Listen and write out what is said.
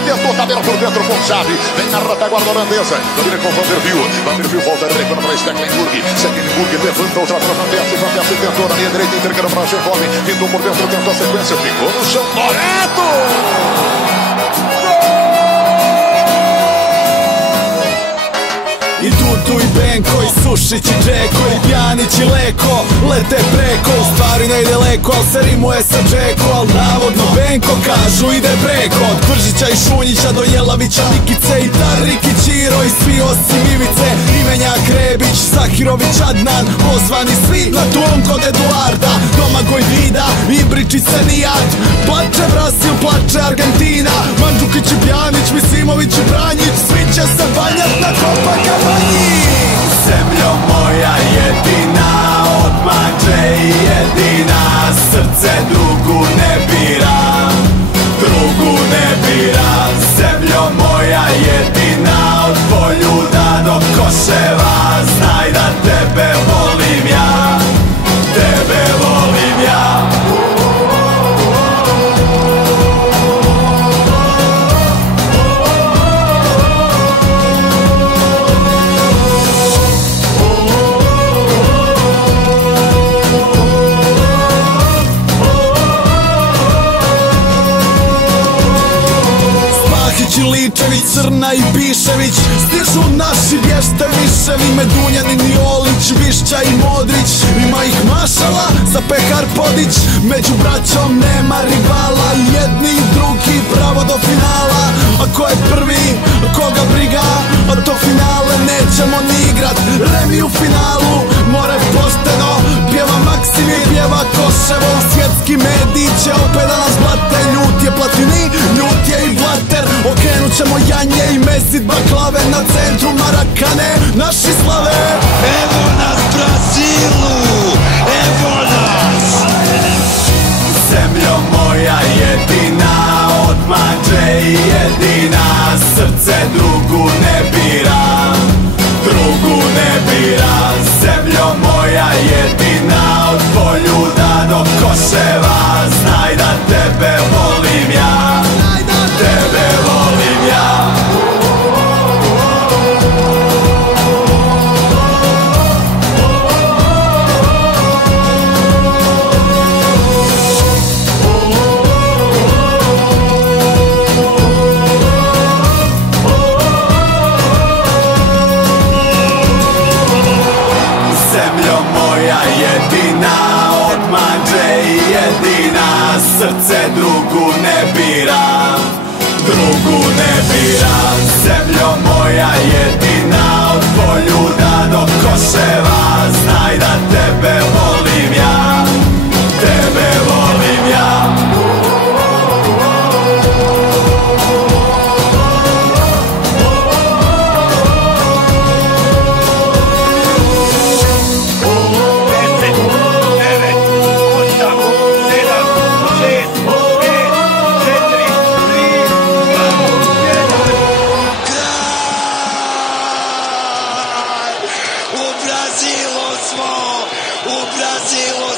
tentou, tá vendo por dentro com chave. Vem na retaguarda holandesa. Domina com Vanderbilt. Vanderbilt volta a recuar para Stecklenburg. Stecklenburg levanta outra para Van Persie. Van Persie tentou na linha direita, entregando para Chevrolet. Pintou por dentro, tentou a sequência. Ficou no chão. Moreto! I Dudu i Benko, i Sušić i Džeko, i Pjanić i Leko lete preko, u stvari ne ide leko, al se rimuje sa Džeko, al navodno Benko kažu ide preko. Od Kvržića i Šunjića do Jelavića, Mikice i Tarik i Ćiro i svi osim Ivice, Imenjak, Rebić, Zahirović, Adnan, pozvani svi na tulum kod Eduarda. Domagoj Vida, Ibričić, Nijad, plače Brasil, plače Argentina, Mandžukić i Pjanić, Misimović i Branjić, svi će se banjat na Copacabana. Zemljo moja jedina, od mađe i jedina, srce drugu ne bira, drugu ne bira. Zemljo moja jedina, od Poljuda do Koševa, znaj da tebe volim ja, tebe volim ja. Ličević, Crna i Bišević, stižu naši vješte miševi, Medunjanin i Olić, Višća i Modrić, ima ih mašala za Pehar Podić. Među braćom nema rivala, jedni i drugi pravo do finala. A ko je prvi, koga briga, a do finale nećemo ni igrat. Remi u finalu, more pošteno, pjeva Maksimir, pjeva Koševo. Svjetski mediji će opet da nas blate, ljut je Platini, ljut je i Blater. Okrenut ćemo janje i mesit baklave na centru Marakane, naši slave. Evo nas Brazilu, evo nas. Zemljo moja jedina, od mađe i jedina, srce drugu ne bira, drugu ne bira. Zemljo moja jedina, od Poljuda do Koševa, znaj da tebe volim ja, tebe volim ja. Zemljo moja jedina, od mađe i jedina, srce drugu ne bira, drugu ne bira. Zemljo moja jedina, od Poljuda do Koševa, znaj da tebe volim ja, tebe volim ja. U Brazilu